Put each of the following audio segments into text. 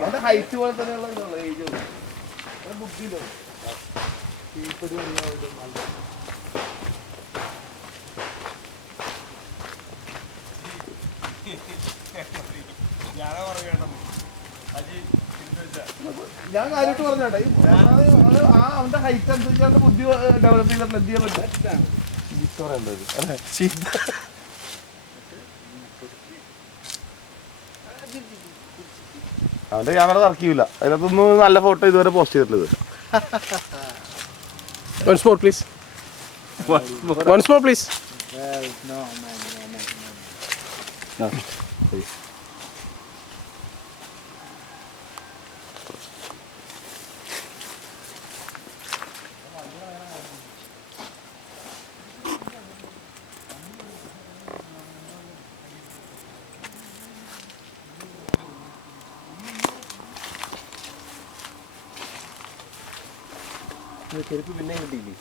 അവന്റെ ഹൈറ്റ് പോലെ തന്നെയുള്ള ഇതുള്ള ഏജ് ബുദ്ധിയില്ല തീപ്പടി ഞാൻ കാര്യമായിട്ട് പറഞ്ഞോട്ടെ അവന്റെ ഹൈറ്റ് അനുസരിച്ച് അവന്റെ ബുദ്ധി ഡെവലപ്പ് ചെയ്തിട്ട് എന്ത് ചെയ്യാൻ പറ്റും. അവന്റെ ക്യാമറ തർക്കില്ല. അതിനകത്തൊന്നും നല്ല ഫോട്ടോ ഇതുവരെ പോസ്റ്റ് ചെയ്തിട്ടുള്ളത്. Once more, please. Once more, please. No. ചെരുപ്പ് പിന്നെ കിട്ടിയില്ലേ?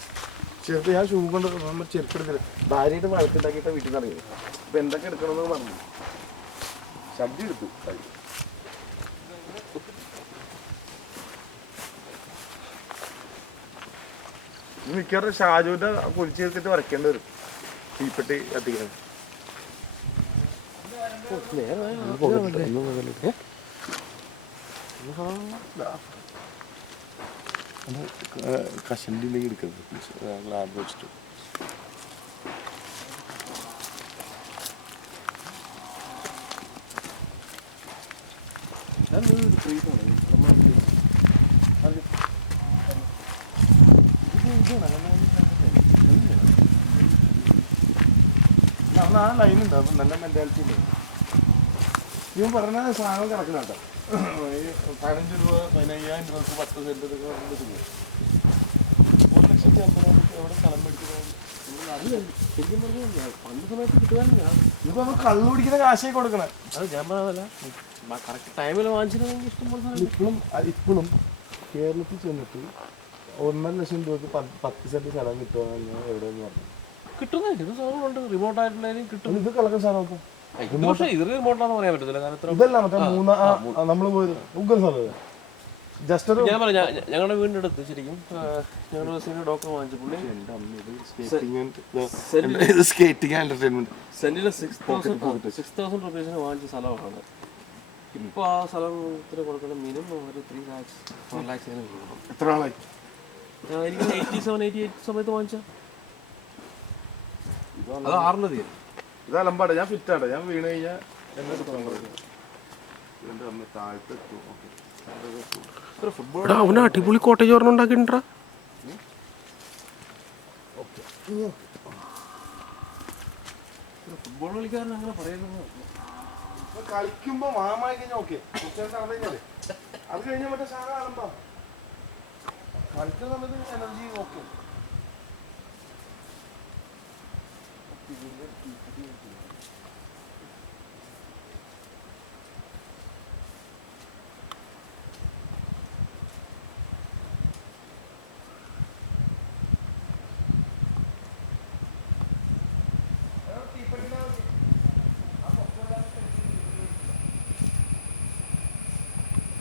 ചെരുപ്പ് ഞാൻ ഷൂ കൊണ്ട് നമ്മൾ ചെരുപ്പ് എടുത്തില്ല. ഭാര്യയുടെ വഴക്കുണ്ടാക്കിയിട്ട് വീട്ടിൽ നിന്ന് ഇറങ്ങിയത്. അപ്പൊ എന്തൊക്കെ എടുക്കണമെന്ന് പറഞ്ഞു. ശബ്ദം എടുത്തു. മിക്കവാറും ഷാജുവിന്റെ കുളിച്ച് ചേർത്തിട്ട് വരയ്ക്കേണ്ടി വരും. തീപ്പെട്ടി കത്തിക്കാൻ കഷണ്ടിലേക്ക് എടുക്കരുത്. ലാബ് വെച്ചിട്ട് ആ ലൈൻ ഉണ്ട്. അപ്പം നല്ല മെന്റാലിറ്റി ഉണ്ട്. ഇവൻ പറഞ്ഞ സാധനം കിടക്കുന്ന കേട്ടോ. 15 രൂപ 15,000 രൂപക്ക് 10 സെന്റ് 1,50,000 എവിടെ സ്ഥലം മേടിക്കുന്നത്? ശരിക്കും പറഞ്ഞാൽ പണ്ട് സമയത്ത് കിട്ടുവാനില്ല. ഇതിപ്പോ നമ്മൾ കള്ളു പിടിക്കുന്ന കാശായി കൊടുക്കണേ. അത് ഞാൻ പറഞ്ഞതല്ല, കറക്റ്റ് ടൈമിൽ വാങ്ങിച്ചിരുന്നെങ്കിൽ ഇഷ്ടംപോലെ. ഇപ്പോഴും കേരളത്തിൽ ചെന്നിട്ട് 1,50,000 രൂപക്ക് 10 സെന്റ് സ്ഥലം കിട്ടുവാന്ന് എവിടെയെന്ന് പറഞ്ഞു കിട്ടുന്നുണ്ട്. ഇത് സാധനമുണ്ട്, റിമോട്ട് ആയിട്ടുള്ളതിനും കിട്ടും. ഇത് കളക്ഷൻ സാധനം ഇതല്ല മറ്റേ നമ്മള് പോയത് ഉഗ്ര സ്ഥലം. ജസ്റ്റ് ഞാൻ പറയാം, ഞങ്ങളുടെ വീടിന്റെ അടുത്ത് ശരിക്കും ഞങ്ങളുടെ ഡോക്ടർ വാങ്ങിച്ച പുള്ളി സെന്റിന് 6,000 റുപ്പീസിന് വാങ്ങിച്ച സ്ഥലമാണ്. ഇപ്പൊ ആ സ്ഥലത്തിന് കൊടുക്കുന്ന മിനിമം ഒരു 3 lakhs 4 lakhs എത്ര ആളായി? എനിക്ക് 87-88 സമയത്ത് വാങ്ങിച്ച അത് 6 തീയതി. ഇത് അലമ്പാട്. ഞാൻ ഫിറ്റാണ്. ഞാൻ വീണ് കഴിഞ്ഞാൽ അവന് അടിപൊളി കോട്ടേജ് ഓർമ്മ ഉണ്ടാക്കിണ്ടാ. ഫുട്ബോൾ കളിക്കാരൻ അങ്ങനെ പറയുന്നത്. കളിക്കുമ്പോ മാമായി കഴിഞ്ഞാൽ ഓക്കെ. അത് കഴിഞ്ഞാൽ മറ്റേ സാധനം അലമ്പാ. കളിക്കുന്ന സമയത്ത് എനർജി ഓക്കെ.